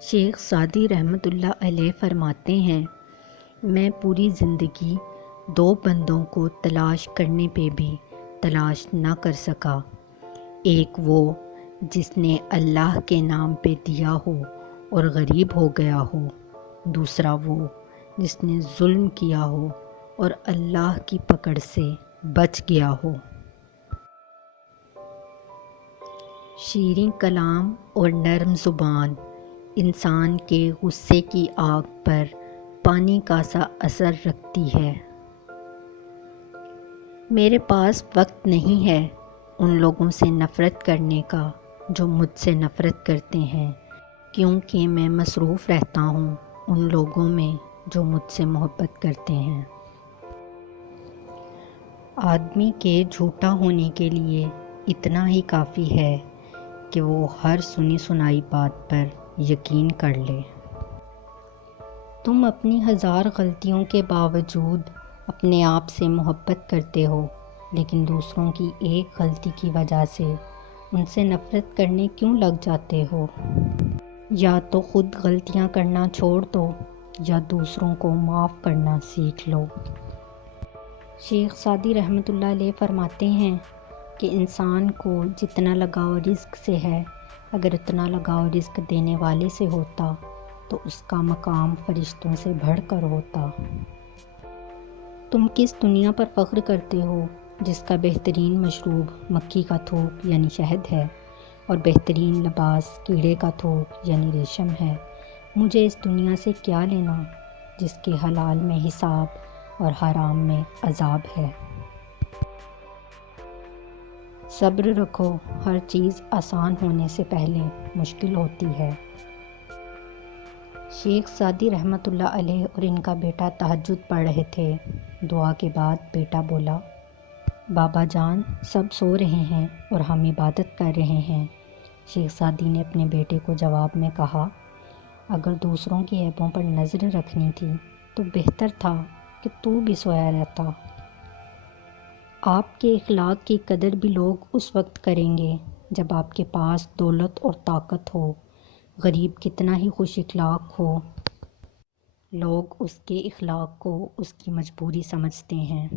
شیخ Saadi رحمۃ اللہ علیہ فرماتے ہیں، میں پوری زندگی دو بندوں کو تلاش کرنے پہ بھی تلاش نہ کر سکا، ایک وہ جس نے اللہ کے نام پہ دیا ہو اور غریب ہو گیا ہو، دوسرا وہ جس نے ظلم کیا ہو اور اللہ کی پکڑ سے بچ گیا ہو۔ شیریں کلام اور نرم زبان انسان کے غصے کی آگ پر پانی کا سا اثر رکھتی ہے۔ میرے پاس وقت نہیں ہے ان لوگوں سے نفرت کرنے کا جو مجھ سے نفرت کرتے ہیں، کیونکہ میں مصروف رہتا ہوں ان لوگوں میں جو مجھ سے محبت کرتے ہیں۔ آدمی کے جھوٹا ہونے کے لیے اتنا ہی کافی ہے کہ وہ ہر سنی سنائی بات پر یقین کر لے۔ تم اپنی ہزار غلطیوں کے باوجود اپنے آپ سے محبت کرتے ہو، لیکن دوسروں کی ایک غلطی کی وجہ سے ان سے نفرت کرنے کیوں لگ جاتے ہو؟ یا تو خود غلطیاں کرنا چھوڑ دو یا دوسروں کو معاف کرنا سیکھ لو۔ شیخ سعدی رحمۃ اللہ علیہ فرماتے ہیں کہ انسان کو جتنا لگاؤ رزق سے ہے، اگر اتنا لگاؤ رزق دینے والے سے ہوتا تو اس کا مقام فرشتوں سے بڑھ کر ہوتا۔ تم کس دنیا پر فخر کرتے ہو جس کا بہترین مشروب مکھی کا تھوک یعنی شہد ہے اور بہترین لباس کیڑے کا تھوک یعنی ریشم ہے؟ مجھے اس دنیا سے کیا لینا جس کے حلال میں حساب اور حرام میں عذاب ہے۔ صبر رکھو، ہر چیز آسان ہونے سے پہلے مشکل ہوتی ہے۔ شیخ سعدی رحمۃ اللہ علیہ اور ان کا بیٹا تہجد پڑھ رہے تھے۔ دعا کے بعد بیٹا بولا، بابا جان سب سو رہے ہیں اور ہم عبادت کر رہے ہیں۔ شیخ سعدی نے اپنے بیٹے کو جواب میں کہا، اگر دوسروں کی عیبوں پر نظر رکھنی تھی تو بہتر تھا کہ تو بھی سویا رہتا۔ آپ کے اخلاق کی قدر بھی لوگ اس وقت کریں گے جب آپ کے پاس دولت اور طاقت ہو۔ غریب کتنا ہی خوش اخلاق ہو، لوگ اس کے اخلاق کو اس کی مجبوری سمجھتے ہیں۔